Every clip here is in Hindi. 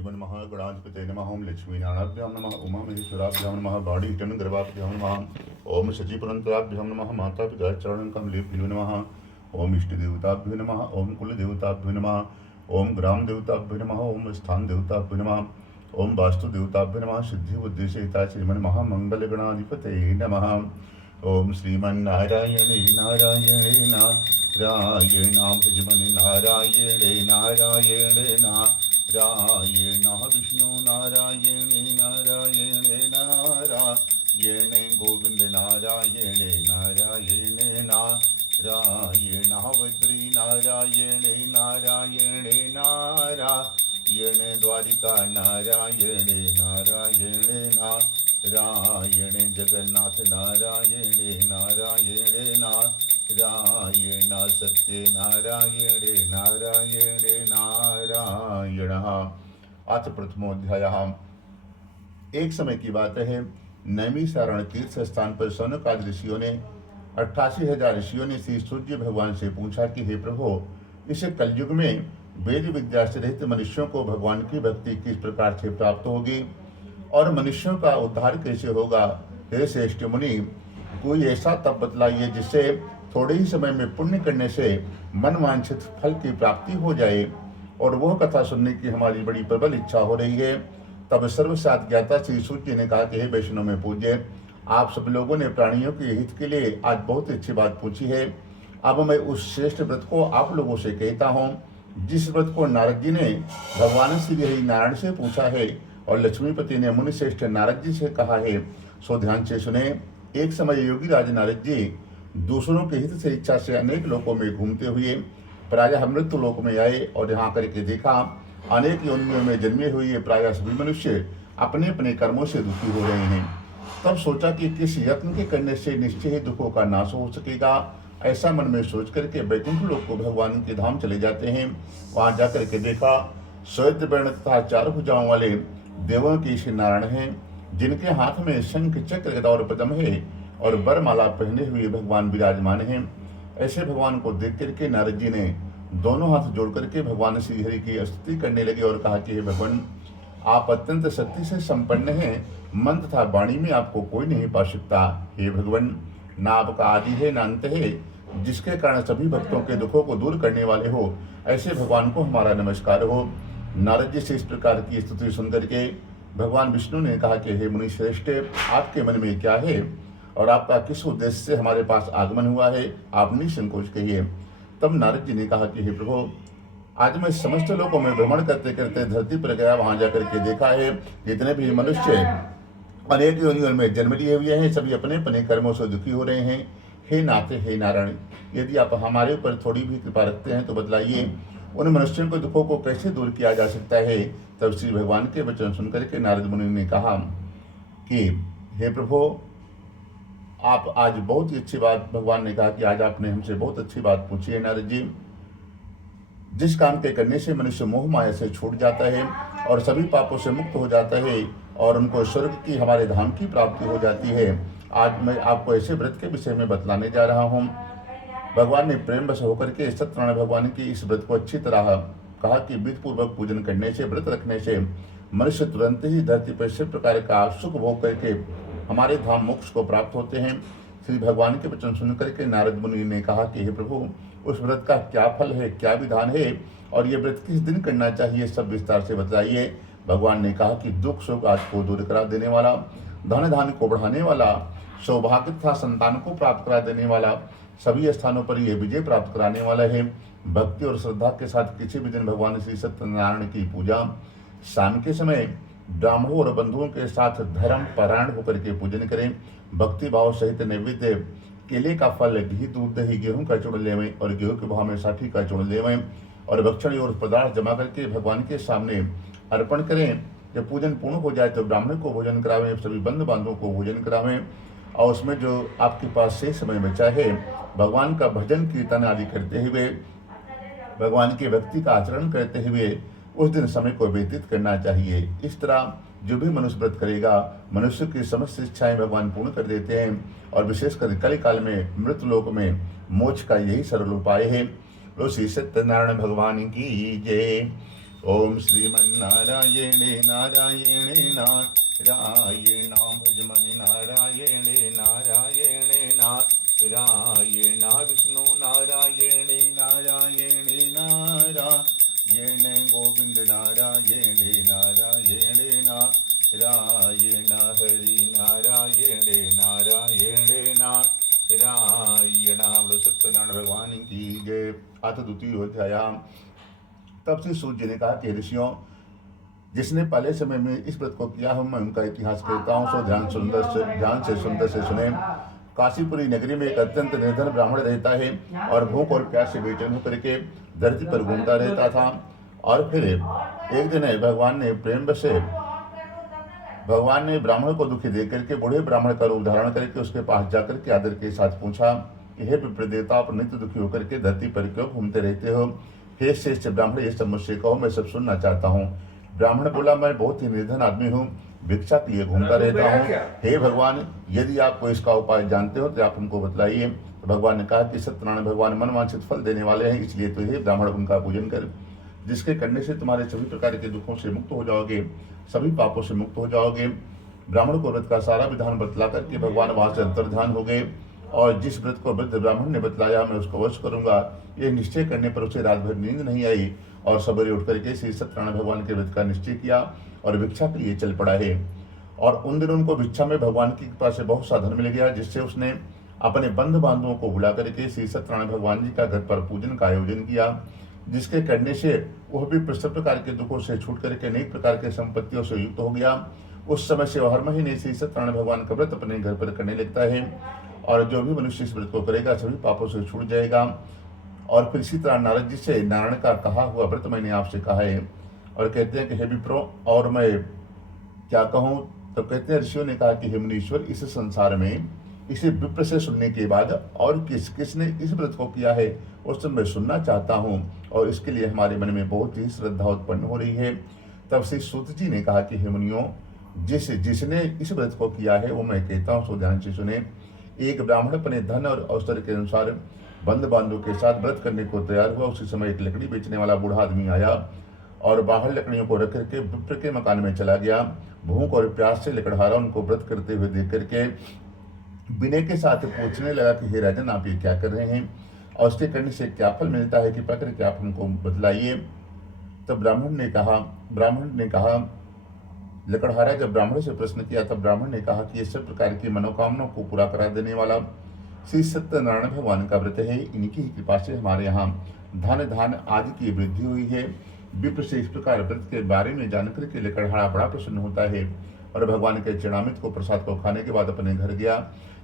महादेव नमः। गणाधिपतये नमः। ओम लक्ष्मीनारायणाभ्यां नमः। उमामहेश्वराभ्यां नमः। बाणीटनगर्भाभ्यां नमः। ओम शचीपुरन्तराभ्यां नमः। माता पिता चरण कमलेभ्यो नमः। ओम इष्टदेवताभ्यो नमः। ओम कुलदेवताभ्यो नमः। ओम ग्राम देवताभ्यो नमः। ओम स्थान देवताभ्यो नमः। ओम वास्तु देवताभ्यो नमः। सिद्धि बुद्धि सहिता श्रीमन् महामंगलगणाधिपतये नमः। ओम श्रीमन्नारायणे नारायणे नारायण भजमन नारायणे नारायणे नारायण विष्णु नारायणे नारायणे नारायणे गोविंद नारायणे नारायणे नारायण वज्री नारायणे नारायणे नारायणे द्वारिका नारायणे नारायणे नारायणे जगन्नाथ नारायणे नारायणे नारायण सत्य नारायणे नारायणे नारायण। अथ प्रथमोऽध्यायः। एक समय की बात है, नैमिषारण्य तीर्थ स्थान पर सौनक आदि ऋषियों ने 88,000 ऋषियों ने श्री सूर्य भगवान से पूछा कि हे प्रभु, इस कलयुग में वेद विद्या से रहित मनुष्यों को भगवान की भक्ति किस प्रकार से प्राप्त होगी और मनुष्यों का उद्धार कैसे होगा। हे श्रेष्ठ मुनि, कोई ऐसा तप बतलाइए जिससे थोड़े ही समय में पुण्य करने से मनवांछित फल की प्राप्ति हो जाए। और वह कथा सुनने की हमारी बड़ी प्रबल इच्छा हो रही है। तब सर्वसात ज्ञाता श्री सूर्य ने कहा कि हे वैष्णव में पूज्य, आप सब लोगों ने प्राणियों के हित के लिए आज बहुत अच्छी बात पूछी है। अब मैं उस श्रेष्ठ व्रत को आप लोगों से कहता हूँ जिस व्रत को नारद जी ने भगवान श्री हरि नारायण से पूछा है और लक्ष्मीपति ने मुनि श्रेष्ठ नारद जी से कहा है। सो ध्यान से सुने। एक समय योगी राज नारद जी दूसरों के हित से इच्छा से अनेक लोकों में घूमते हुए प्रायः मृत्यु लोक में आए और यहाँ करके देखा अनेक योनियों में जन्मे हुए प्रायः सभी मनुष्य अपने अपने कर्मों से दुखी हो रहे हैं। तब सोचा कि किस यत्न के करने से निश्चय ही दुखों का नाश हो सकेगा। ऐसा मन में सोच करके वैकुंठ लोक को भगवान के धाम चले जाते हैं। वहां जाकर के देखा श्वेत वर्ण तथा चार भुजाओं वाले देवों के श्री नारायण हैं, जिनके हाथ में शंख चक्र गदा और पद्म है और वरमाला पहने हुए भगवान विराजमान हैं। ऐसे भगवान को देख करके नारद जी ने दोनों हाथ जोड़ करके भगवान श्री हरि की स्तुति करने लगे और कहा कि हे भगवान, आप अत्यंत शक्ति से संपन्न हैं। मन तथा वाणी में आपको कोई नहीं पा सकता। हे भगवान, ना आपका आदि है ना अंत है, जिसके कारण सभी भक्तों के दुखों को दूर करने वाले हो, ऐसे भगवान को हमारा नमस्कार हो। नारद जी से इस प्रकार की स्तुति सुनकर के भगवान विष्णु ने कहा कि हे मुनि श्रेष्ठ, आपके मन में क्या है और आपका किस उद्देश्य से हमारे पास आगमन हुआ है, आप निसंकोच कहिए। तब नारद जी ने कहा कि हे प्रभु, आज मैं समस्त लोकों में भ्रमण करते करते धरती पर गया। वहां जाकर के देखा है जितने भी मनुष्य अनेक योनियों में जन्म लिए हुए हैं, सभी अपने अपने कर्मों से दुखी हो रहे हैं। हे नाथ, हे नारायण, यदि आप हमारे ऊपर थोड़ी भी कृपा रखते हैं तो बतलाइए उन मनुष्यों के दुखों को कैसे दूर किया जा सकता है। तब श्री भगवान के वचन सुनकर के नारद मुनि ने कहा कि हे प्रभु, आप आज बहुत ही अच्छी बात, भगवान ने कहा कि आज आपने हमसे बहुत अच्छी बात पूछी है नारद जी। जिस काम के करने से मनुष्य मोह माया से छूट जाता है और सभी पापों से मुक्त हो जाता है और उनको स्वर्ग की, हमारे धाम की प्राप्ति हो जाती है, आज मैं आपको ऐसे व्रत के विषय में बतलाने जा रहा हूँ। भगवान ने प्रेम वश होकर के सत्यनारायण भगवान की इस व्रत को अच्छी तरह कहा कि विधि पूर्वक पूजन करने से, व्रत रखने से मनुष्य तुरंत ही धरती पर इस प्रकार का सुख भोग करके हमारे धाम मोक्ष को प्राप्त होते हैं। श्री भगवान के वचन सुनकर के नारद मुनि ने कहा कि हे प्रभु, उस व्रत का क्या फल है, क्या विधान है और ये व्रत किस दिन करना चाहिए, सब विस्तार से बताइए। भगवान ने कहा कि दुख सुख आज को दूर करा देने वाला, धन धान को बढ़ाने वाला, सौभाग्य तथा संतान को प्राप्त करा देने वाला, सभी स्थानों पर यह विजय प्राप्त कराने वाला है। भक्ति और श्रद्धा के साथ किसी भी दिन भगवान श्री सत्यनारायण की पूजा शाम के समय ब्राह्मणों और बंधुओं के साथ धर्म परायण होकर के पूजन करें। भक्ति भाव सहित नैवेद्य केले का फल, घी, दूध, दही, गेहूं का चूर्ण लेवें और गेहूं के भाव में साठी का चूर्ण लेवें और भक्षण और पदार्थ जमा करके भगवान के सामने अर्पण करें। जब पूजन पूर्ण हो जाए तो ब्राह्मण को भोजन करावें, सभी बंधु बांधवों को भोजन करावें और उसमें जो आपके पास से समय बचा है भगवान का भजन कीर्तन आदि करते हुए, भगवान की भक्ति का आचरण करते हुए उस दिन समय को व्यतीत करना चाहिए। इस तरह जो भी मनुष्य व्रत करेगा, मनुष्य की समस्त इच्छाएं भगवान पूर्ण कर देते हैं और विशेषकर कल काल में मृत लोक में मोक्ष का यही सरल उपाय है। श्री सत्यनारायण भगवान की जय। ओम श्रीमन्नारायणे नारायणे नारायण भजमनि नारायणे नारायणे नारायण विष्णु नारायणे नारायणे नारायण गोविंद नारायणे नारायणे नारायण हरि नारायणे नारायणे नारायण सत्यनारायण भगवान की जय। अथ द्वितीय अध्याय। तब से सूर्य जी ने कहा कि ऋषियों, जिसने पहले समय में इस व्रत को किया हो, मैं उनका इतिहास कहता हूँ, सो ध्यान से सुंदर से सुने। काशीपुरी नगरी में एक अत्यंत निर्धन ब्राह्मण रहता है और भूख और प्यास से बेचैन होकर के धरती पर घूमता रहता था। और फिर एक दिन भगवान ने ब्राह्मण को दुखी देख करके बूढ़े ब्राह्मण का रूप धारण करके उसके पास जाकर के आदर के साथ पूछा कि हे विप्रदेवता, आप नित्य दुखी होकर के धरती पर क्यों घूमते रहते हो? हे श्रेष्ठ ब्राह्मण, ये सब मुझसे कहो, मैं सब सुनना चाहता हूँ। ब्राह्मण बोला, मैं बहुत ही निर्धन आदमी हूँ, भिक्षा के लिए घूमता रहता हूँ। हे भगवान, यदि आपको इसका उपाय जानते हो तो आप हमको बतलाइए। भगवान ने कहा कि सत्यनारायण भगवान मनवांछित फल देने वाले हैं, इसलिए तो हे ब्राह्मण उनका पूजन कर, जिसके करने से तुम्हारे सभी प्रकार के दुखों से मुक्त हो जाओगे, सभी पापों से मुक्त हो जाओगे। ब्राह्मण को व्रत का सारा विधान बतला करके भगवान वहां से अंतर्ध्यान हो गए और जिस व्रत को वृद्ध ब्राह्मण ने बतलाया मैं उसको अवश्य करूंगा, ये निश्चय करने पर उसे रात भर नींद नहीं आई और सवेरे उठ करके श्री सत्यनारायण भगवान के व्रत का निश्चय किया और भिक्षा के लिए चल पड़ा है। और उन दिनों उनको भिक्षा में भगवान की कृपा से बहुत सा धन मिल गया, जिससे उसने अपने बंधु बांधवों को बुला करके श्री सत्यनारायण भगवान जी का घर पर पूजन का आयोजन किया, जिसके करने से वह भी सब प्रकार के दुखों से छूट करके अनेक प्रकार के संपत्तियों से युक्त हो गया। उस समय से वह हर महीने श्री सत्यनारायण भगवान का व्रत अपने घर पर करने लगता है और जो भी मनुष्य इस व्रत को करेगा सभी पापों से छूट जाएगा। और फिर इसी तरह नारद जी से नारायण का कहा हुआ व्रत मैंने आपसे कहा है। और कहते हैं कि हे विप्रो, और मैं क्या कहूँ? तो कहते हैं ऋषियों ने कहा कि हे मुनीश्वर, इस संसार में इसे विप्र से सुनने के बाद और किसने इस व्रत को किया है उस मैं सुनना चाहता हूँ, और इसके लिए हमारे मन में बहुत ही श्रद्धा उत्पन्न हो रही है। तब श्री सूत जी ने कहा कि हे मुनियों, जिसने इस व्रत को किया है वो मैं कहता हूँ, सो ध्यान से सुने। एक ब्राह्मण अपने धन और अवसर के अनुसार बंधु बांधवों के साथ व्रत करने को तैयार हुआ। उसी समय एक लकड़ी बेचने वाला बूढ़ा आदमी आया और बाहर लकड़ियों को रख करके विप्र के मकान में चला गया। भूख और प्यास से लकड़हारा उनको व्रत करते हुए देख करके विनय के साथ पूछने लगा कि हे राजन, आप ये क्या कर रहे हैं और उसके करने से क्या फल मिलता है, कृपया करके आप हमको बतलाइए। तब ब्राह्मण ने कहा लकड़हारा जब ब्राह्मण से प्रश्न किया तब ब्राह्मण ने कहा कि ये सब प्रकार की मनोकामनाओं को पूरा करा देने वाला श्री सत्यनारायण भगवान का व्रत है। इनकी ही कृपा से हमारे यहाँ धन धान आदि की वृद्धि हुई है। विप्र से इस प्रकार व्रत के बारे में जानकर के लकड़हारा बड़ा प्रसन्न होता है और भगवान के चरणामृत को प्रसाद को खाने के बाद अपने घर गया।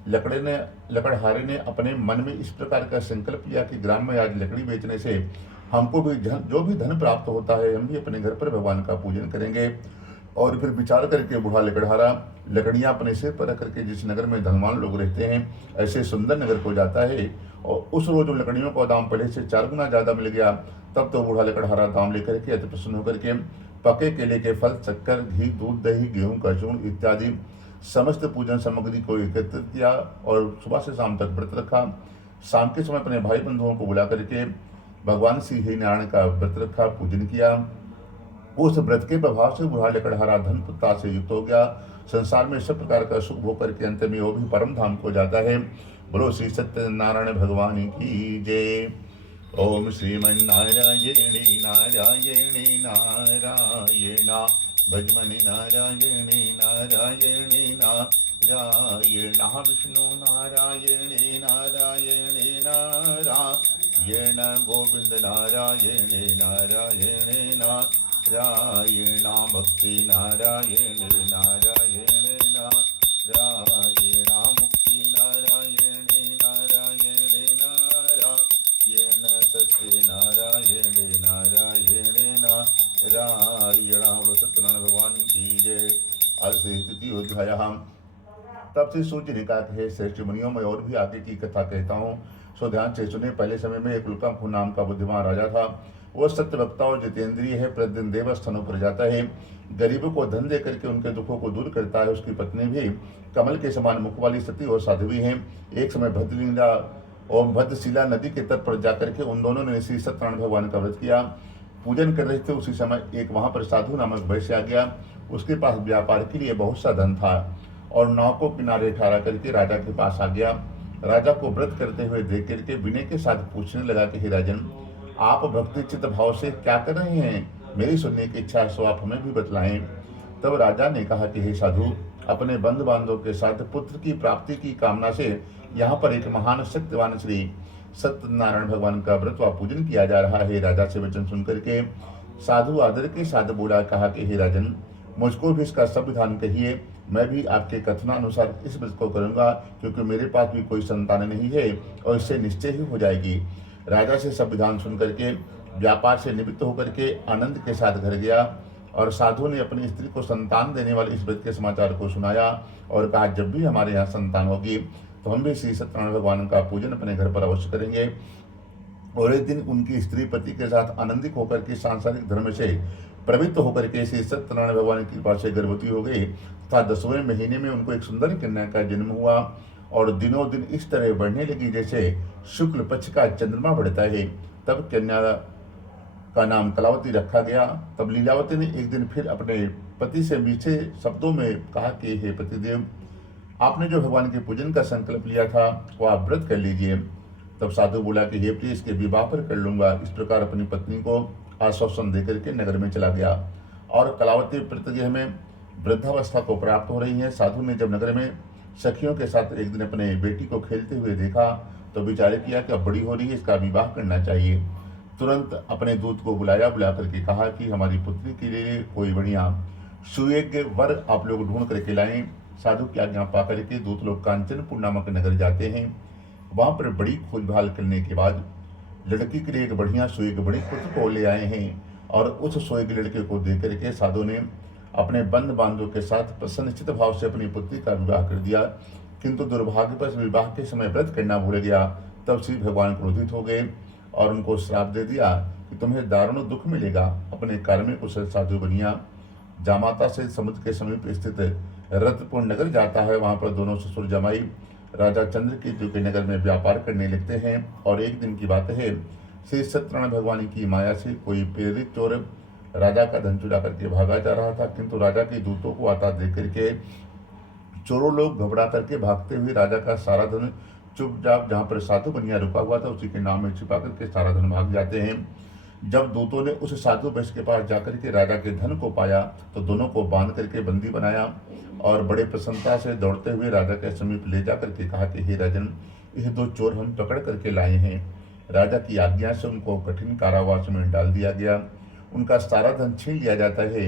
लकड़हारे ने अपने मन में इस प्रकार का संकल्प लिया कि ग्राम में आज लकड़ी बेचने से हमको भी जो भी धन प्राप्त होता है हम भी अपने घर पर भगवान का पूजन करेंगे। और फिर विचार करके बूढ़ा लकड़हारा लकड़ियां अपने सिर पर रख करके जिस नगर में धनवान लोग रहते हैं ऐसे सुंदर नगर को जाता है। और उस रोज उन लकड़ियों का दाम पहले से 4 गुना ज्यादा मिल गया। तब तो बूढ़ा लकड़हारा दाम लेकर के अति प्रसन्न होकर के पके केले के फल, शक्कर, घी, दूध, दही, गेहूं का चूर्ण इत्यादि समस्त पूजन सामग्री को एकत्रित किया और सुबह से शाम तक व्रत रखा। शाम के समय अपने भाई बंधुओं को बुला करके भगवान श्री हरिनारायण का व्रत रखा, पूजन किया। उस व्रत के प्रभाव से बूढ़ा लकड़हारा धन पुत्रता से युक्त हो गया। संसार में सब प्रकार का सुख भोग करके अंत में वो भी परम धाम को जाता है। बोलो श्री सत्यनारायण भगवान की जय। ओम श्रीमन्नारायणे नारायणे नारायण भजमनि नारायणे नारायणे नारायण विष्णु नारायणे नारायणे नारायण गोविंद नारायणे नारायणे नारायण भक्ति नारायणे नारायणे नारायण मुक्ति नारायणे नारायणे नारायण सत्य नारायणे नारायणे नारायण सत्यनारायण भगवान की जय। आज से तृतीय अध्याय। तब से सूर्य ने कहा कि हे श्रेष्ठ मुनियों, मैं और भी आगे की कथा कहता हूँ, सो ध्यान से सुने। पहले समय में एक उल्काखू नाम का बुद्धिमान राजा था। वह सत्य वक्ता और जितेंद्रिय है, प्रतिदिन देवस्थानों पर जाता है, गरीबों को धन दे करके उनके दुखों को दूर करता है। उसकी पत्नी भी कमल के समान मुख वाली सती और साध्वी है। एक समय भद्रशिला नदी के तट पर जाकर के उन दोनों ने श्री सत्यनारायण भगवान का व्रत किया। पूजन कर रहे थे उसी समय एक वहाँ पर साधु नामक वैश्य आ गया। उसके पास व्यापार के लिए बहुत सा धन था और नाव को किनारे ठहरा करके राजा के पास आ गया। राजा को व्रत करते हुए देख करके विनय के साथ पूछने लगा कि हे राजन, आप भक्ति चित्त भाव से क्या कर रहे हैं? मेरी सुनने की इच्छा है, सो आप हमें भी बतलाएं। तब राजा ने कहा कि हे साधु, अपने बंधु बांधवों के साथ पुत्र की प्राप्ति की कामना से यहाँ पर एक महान सत्यवान श्री सत्यनारायण भगवान का व्रत व पूजन किया जा रहा है। राजा से वचन सुनकर के साधु आदर के साथ बोला, कहा कि हे राजन, मुझको भी इसका संविधान कहिए, मैं भी आपके कथनानुसार इस व्रत को करूंगा, क्योंकि मेरे पास भी कोई संतान नहीं है और इससे निश्चय ही हो जाएगी। राजा से संविधान सुनकर के व्यापार से निवृत्त होकर के आनंद के साथ घर गया और साधु ने अपनी स्त्री को संतान देने वाले इस व्रत के समाचार को सुनाया और कहा, जब भी हमारे यहाँ संतान होगी तो हम भी श्री सत्यनारायण भगवान का पूजन अपने घर पर अवश्य करेंगे। और एक दिन उनकी स्त्री पति के साथ आनंदित होकर के सांसारिक धर्म से प्रवृत्त होकर के श्री सत्यनारायण भगवान की कृपा से गर्भवती हो गई तथा 10वें महीने में उनको एक सुंदर कन्या का जन्म हुआ और दिनों दिन इस तरह बढ़ने लगी जैसे शुक्ल पक्ष का चंद्रमा बढ़ता है। तब कन्या का नाम कलावती रखा गया। तब लीलावती ने एक दिन फिर अपने पति से मीठे शब्दों में कहा कि हे पतिदेव, आपने जो भगवान के पूजन का संकल्प लिया था वो आप व्रत कर लीजिए। तब साधु बोला कि हे प्रिय, इसके विवाह पर कर लूंगा। इस प्रकार अपनी पत्नी को आश्वासन देकर के नगर में चला गया और कलावती प्रतिज्ञा में वृद्धावस्था को प्राप्त हो रही है। साधु ने जब नगर में सखियों के साथ एक दिन अपने बेटी को खेलते हुए देखा तो विचार किया कि अब बड़ी हो रही है, इसका विवाह करना चाहिए। तुरंत अपने दूत को बुला करके कहा कि हमारी पुत्री के लिए कोई बढ़िया सुयोग्य वर आप लोग ढूंढ करके लाएं। साधु की आज्ञा पा करके दूत लोग कांचनपुर नामक नगर जाते हैं। वहां पर बड़ी खोजभाल करने के बाद लड़की के लिए एक बढ़िया सुयोग्य बड़ी पुत्र को ले आए हैं और उस सुयोग्य लड़के को देख करके साधु ने अपने बंधु बांधवों के साथ प्रसन्नचित भाव से अपनी पुत्री का विवाह कर दिया। किंतु दुर्भाग्यवश विवाह के समय व्रत करना भूल गया। तब श्री भगवान क्रोधित हो गए और उनको श्राप दे दिया कि तुम्हें दारुण दुख मिलेगा। अपने कार्मिक कुशल साधु बनिया जामाता से समुद्र के समीप स्थित रत्नपुर नगर जाता है। वहां पर दोनों ससुर जमाई राजा चंद्रकेतु के नगर में व्यापार करने लगते हैं और एक दिन की बात है, श्री सत्यनारायण भगवान की माया से कोई प्रेरित चोर राजा का धन चुरा करके भागा जा रहा था। किंतु राजा के दूतों को आता देख करके चोरों लोग घबरा करके भागते हुए राजा का सारा धन चुपचाप जहाँ पर साधु बनिया रुका हुआ था उसी के नाम में छिपा करके सारा धन भाग जाते हैं। जब दूतों ने उस साधु वैश्य के पास जाकर के राजा के धन को पाया तो दोनों को बांध करके बंदी बनाया और बड़े प्रसन्नता से दौड़ते हुए राजा के समीप ले जा करके कहा कि हे राजन, यह दो चोर हम पकड़ करके लाए हैं। राजा की आज्ञा से उनको कठिन कारावास में डाल दिया गया। उनका सारा धन छीन लिया जाता है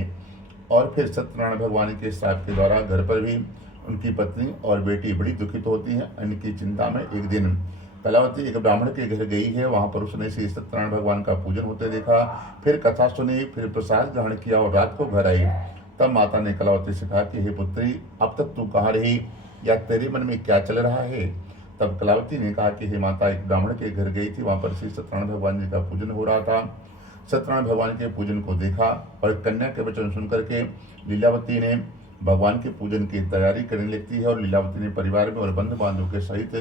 और फिर सत्यनारायण भगवान के श्राप के द्वारा घर पर भी उनकी पत्नी और बेटी बड़ी दुखित होती है। अन्न की चिंता में एक दिन कलावती एक ब्राह्मण के घर गई है। वहां पर उसने श्री सत्यनारायण भगवान का पूजन होते देखा, फिर कथा सुनी, फिर प्रसाद ग्रहण किया और रात को घर आई। तब माता ने कलावती से कहा कि हे पुत्री, अब तक तू कहाँ रही या तेरे मन में क्या चल रहा है? तब कलावती ने कहा कि हे माता, एक ब्राह्मण के घर गई थी, वहां पर श्री सत्यनारायण भगवान जी का पूजन हो रहा था। सत्यनारायण भगवान के पूजन को देखा और कन्या के वचन सुनकर के लीलावती ने भगवान के पूजन की तैयारी करने लगती है और लीलावती ने परिवार में और बंधु बांधवों के सहित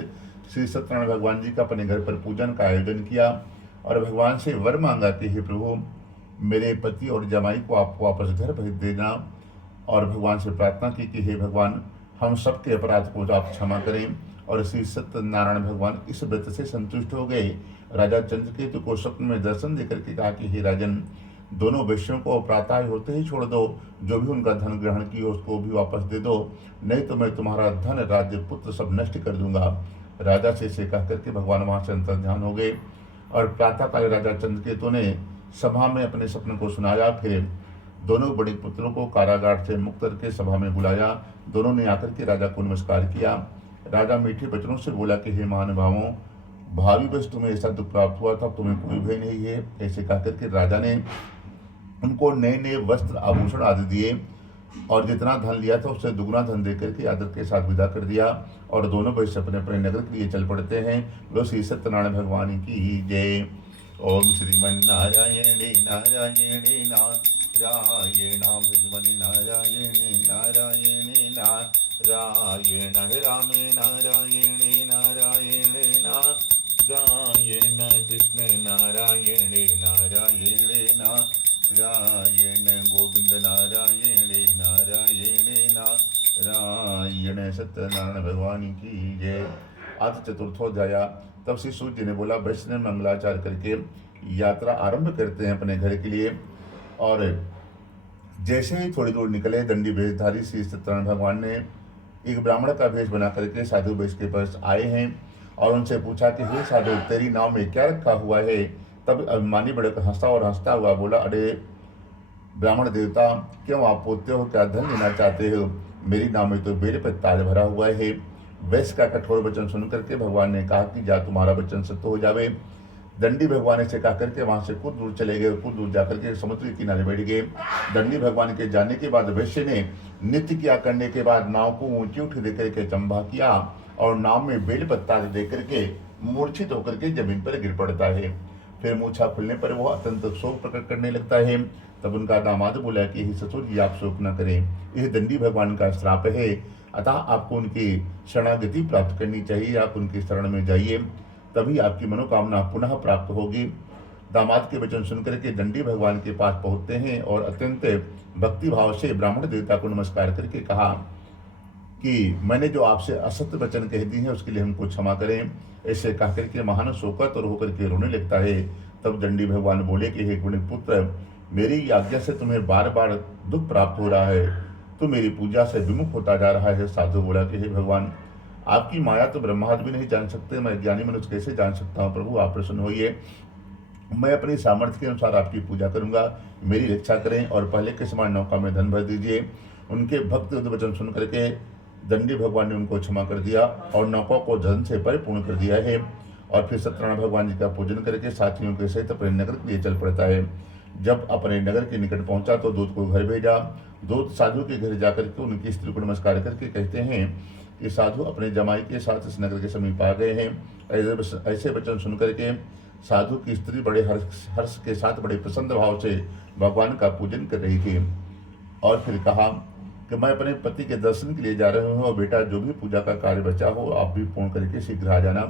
श्री सत्यनारायण भगवान जी का अपने घर पर पूजन का आयोजन किया और भगवान से वर मांगा कि हे प्रभु, मेरे पति और जमाई को आप वापस घर भेज देना। और भगवान से प्रार्थना की कि हे भगवान, हम सबके अपराध को आप क्षमा करें। और श्री सत्यनारायण भगवान इस व्रत से संतुष्ट हो गए। राजा चंद्रकेतु को स्वप्न में दर्शन देकर के कहा कि हे राजन, दोनों वैश्यों को प्रातः होते ही छोड़ दो, जो भी उनका धन ग्रहण किया उसको भी वापस दे दो, नहीं तो मैं तुम्हारा धन राज्य पुत्र सब नष्ट कर दूंगा। राजा से इसे कह करके भगवान वहां से अंतर्ध्यान हो गए और प्रातःकाल राजा चंद्रकेतु ने सभा में अपने सपने को सुनाया। फिर दोनों बड़े पुत्रों को कारागार से मुक्त करके सभा में बुलाया। दोनों ने आकर के राजा को नमस्कार किया। राजा मीठे वचनों से बोला कि हे महानुभावों, भावी वर्ष तुम्हें ऐसा दुख प्राप्त हुआ था, तुम्हें कोई भय नहीं है। ऐसे कहकर के राजा ने उनको नए नए वस्त्र आभूषण आदि दिए और जितना धन लिया था उससे दुगुना धन देकर के आदर के साथ विदा कर दिया और दोनों वैश्य अपने अपने नगर के लिए चल पड़ते हैं। लो श्री सत्यनारायण भगवान की जय। ओम श्रीमन्नारायणे नारायणे नारायण भगवन् नारायणे नारायणे नारायण रामे नारायणे नारायणे नारायण नारायण कृष्ण नारायणे नारायणे नारायण गोविंद नारायणे नारायणे नारायण। सत्यनारायण भगवान की जय। आज चतुर्थोध्याय। तब श्री सूर्य जी ने बोला, वैष्णव मंगलाचार करके यात्रा आरंभ करते हैं अपने घर के लिए। और जैसे ही थोड़ी दूर निकले, दंडी वेशधारी श्री सत्यनारायण भगवान ने एक ब्राह्मण का भेष बना करके साधु वेश के पास आए हैं और उनसे पूछा कि हे साधु, तेरी नाव में क्या रखा हुआ है। तब अभिमानी बड़े हंसा और हंसता हुआ बोला, अरे ब्राह्मण देवता, क्यों आप पूछते हो, क्या धन लेना चाहते हो। मेरी नाव में तो बेल पत्ता भरा हुआ है। वैश्य का कठोर वचन सुन करके भगवान ने कहा कि जा, तुम्हारा वचन सत्य हो जावे। दंडी भगवान से कहा करके वहां से कुछ दूर चले गए। कुछ दूर जाकर के समुद्र के किनारे बैठ गए। दंडी भगवान के जाने के बाद वैश्य ने नित्य क्रिया करने के बाद नाव को ऊंची उठ देकर के चंबा किया और नाव में बेल पत्ता देकर के मूर्छित होकर के जमीन पर गिर पड़ता है। फिर मूछा खुलने पर वह अत्यंत शोक प्रकट करने लगता है। तब उनका दामाद बोला कि हे ससुर जी, आप शोक न करें, यह दंडी भगवान का श्राप है, अतः आपको उनकी शरणागति प्राप्त करनी चाहिए। आप उनकी शरण में जाइए, तभी आपकी मनोकामना पुनः प्राप्त होगी। दामाद के वचन सुनकर के दंडी भगवान के पास पहुंचते हैं और अत्यंत भक्ति भाव से ब्राह्मण देवता को नमस्कार करके कहा कि मैंने जो आपसे असत्य वचन कह दी है उसके लिए हमको क्षमा करें। ऐसे कह करके महान शोकत और होकर के रोने लगता है। तब दंडी भगवान बोले कि हे गुणी पुत्र, मेरी आज्ञा से तुम्हें बार बार दुख प्राप्त हो रहा है, तो मेरी पूजा से विमुख होता जा रहा है। साधु बोला कि हे भगवान, आपकी माया तो ब्रह्मादि भी नहीं जान सकते, मैं ज्ञानी मनुष्य कैसे जान सकता हूँ। प्रभु आप प्रसन्न होइए, मैं अपनी सामर्थ्य के अनुसार आपकी पूजा करूंगा, मेरी रक्षा करें और पहले के समान नौका में धन भर दीजिए। उनके भक्त वचन सुन करके दंडी भगवान ने उनको क्षमा कर दिया और नौका को धन से परिपूर्ण कर दिया है। और फिर सत्यनारायण भगवान जी का पूजन करके साथियों के सहित अपने नगर के लिए चल पड़ता है। जब अपने नगर के निकट पहुंचा तो दूत को घर भेजा। दूत साधु के घर जाकर के उनकी स्त्री को नमस्कार करके कहते हैं कि साधु अपने जमाई के साथ इस नगर के समीप आ गए हैं। ऐसे वचन सुनकर के साधु की स्त्री बड़े हर्ष के साथ बड़े प्रसन्न भाव से भगवान का पूजन कर रही थी। और फिर कहा कि मैं अपने पति के दर्शन के लिए जा रही हूँ और बेटा, जो भी पूजा का कार्य बचा हो आप भी पूर्ण करके शीघ्र आ जाना।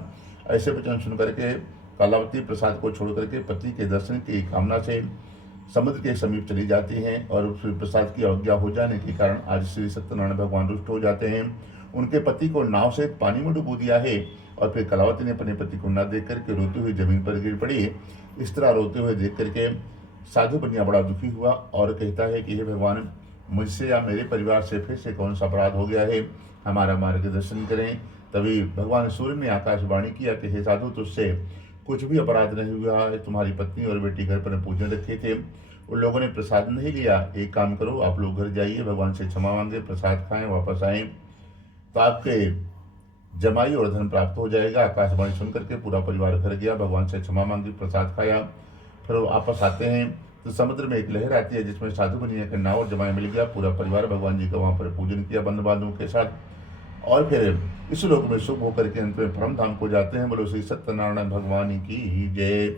ऐसे वचन सुन करके कलावती प्रसाद को छोड़ करके पति के दर्शन की कामना से समुद्र के समीप चली जाती हैं। और फिर प्रसाद की अवज्ञा हो जाने के कारण आज श्री सत्यनारायण भगवान रुष्ट हो जाते हैं। उनके पति को नाव से पानी में डुबो दिया है। और फिर कलावती ने अपने पति को न देख करके रोती हुई जमीन पर गिर पड़ी। इस तरह रोते हुए देख करके साधु बनिया बड़ा दुखी हुआ और कहता है कि हे भगवान, मुझसे या मेरे परिवार से फिर से कौन सा अपराध हो गया है, हमारा मार्गदर्शन करें। तभी भगवान सूर्य ने आकाशवाणी किया कि हे साधु, तुझसे कुछ भी अपराध नहीं हुआ है। तुम्हारी पत्नी और बेटी घर पर पूजन रखे थे, उन लोगों ने प्रसाद नहीं लिया। एक काम करो, आप लोग घर जाइए, भगवान से क्षमा मांगे, प्रसाद खाएं, वापस आएं तो आपके जमाई और धन प्राप्त हो जाएगा। आकाशवाणी सुन करके पूरा परिवार घर गया, भगवान से क्षमा मांगी, प्रसाद खाया। फिर वापस आते हैं तो समुद्र में एक लहर आती है जिसमें साधु बनिया का नाव और जमाई मिल गया। पूरा परिवार भगवान जी का वहाँ पर पूजन किया बंधु बांधवों के साथ। और फिर इस लोक में शुभ होकर के अंत में परम धाम को जाते हैं। बोलो श्री सत्यनारायण भगवान की जय।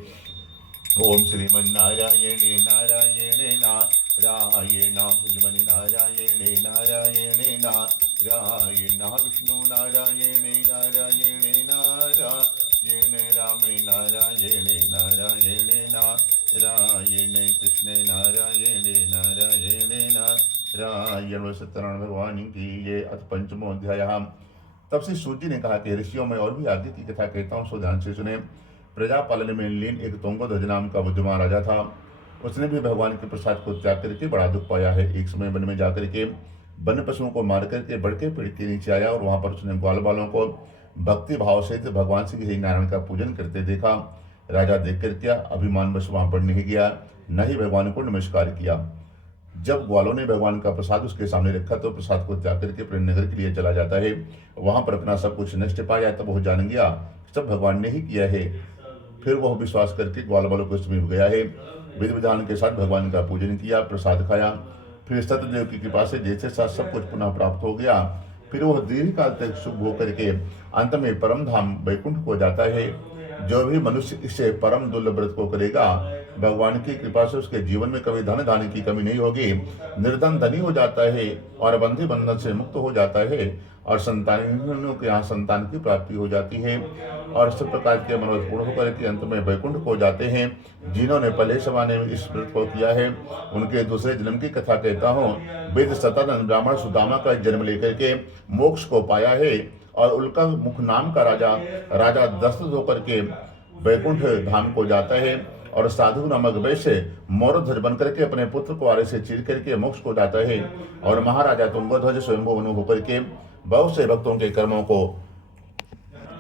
ओम श्रीमन्नारायणे नारायणे नारायण भजमनि नारायणे नारायणे नारायण विष्णु नारायणे नारायणे नारायण राम नारायणे नारायणे नारायण कृष्ण नारायणे नारायणे नारायण। सत्यनारायण भगवान की जय। अथ पंचमो अध्याय। तब से सूर्य ने कहा कि ऋषियों में और भी आगे की कथा कहता हूँ, सो ध्यान से सुने। प्रजा पालन में लीन एक तुंगध्वज नाम का बुद्धिमान राजा था। उसने भी भगवान के प्रसाद को त्याग करके बड़ा दुख पाया है। एक समय वन में जाकर के वन पशुओं को मार करके बड़ के पेड़ के नीचे आया और वहां पर उसने ग्वाल बालों को भक्ति भाव से भगवान श्री हरि नारायण का पूजन करते देखा। राजा देख कर क्या अभिमान वश वहां पर नहीं गया, न ही भगवान को नमस्कार किया। जब ग्वालों ने भगवान का प्रसाद उसके सामने रखा तो प्रसाद को त्याग करके अपने नगर के लिए चला जाता है। वहां पर अपना सब कुछ नष्ट पाया। तब वह जान गया सब भगवान ने ही किया है। फिर वह विश्वास करके ग्वाल बालों के समीप गया है। विधि विधान के साथ भगवान का पूजन किया, प्रसाद खाया। फिर सत्यदेव की कृपा से जैसे साथ सब कुछ पुनः प्राप्त हो गया। फिर वह दीर्घ काल तक शुभ होकर के अंत में परम धाम वैकुंठ को जाता है। जो भी मनुष्य इससे परम दुर्लभ व्रत को करेगा भगवान की कृपा से उसके जीवन में कभी धन धान्य की कमी नहीं होगी, निर्धन धनी हो जाता है और बंधे बंधन से मुक्त हो जाता है और संतानों के यहाँ संतान की प्राप्ति हो जाती है और सब प्रकार के मनोरथ पूर्ण होकर के अंत में वैकुंठ को जाते हैं। जिन्होंने पहले जमाने में इस व्रत को किया है उनके दूसरे जन्म की कथा कहता हूँ। वेद सतानंद ब्राह्मण सुदामा का जन्म लेकर के मोक्ष को पाया है और उनका मुख नाम का राजा दशरथ होकर के वैकुंठ धाम को जाता है और साधु नामक वैश्य मौरध्वज बनकर के अपने पुत्र को आरे से चीर करके मोक्ष को जाता है और महाराजा तुंगध्वज स्वयंभू होकर के बहुत से भक्तों के कर्मों को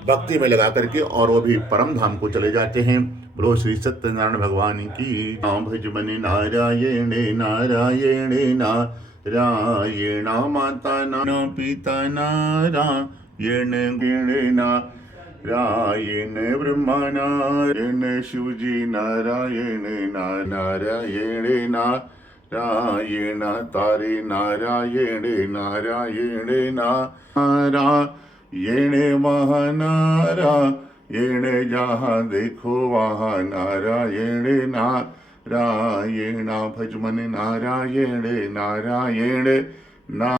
भक्ति में लगा करके और वो भी परम धाम को चले जाते हैं। बोलो श्री सत्यनारायण भगवान की। भज मन नारायण नारायण नारायण माता ना पिता नारायण गिण नारायण ब्रह्मा नारायण शिवजी नारायण नारायण नारायण तारे नारायण नारायण नारायण महानारायण जहाँ देखो वहाँ नारायण नारायण भज मन नारायण नारायण ना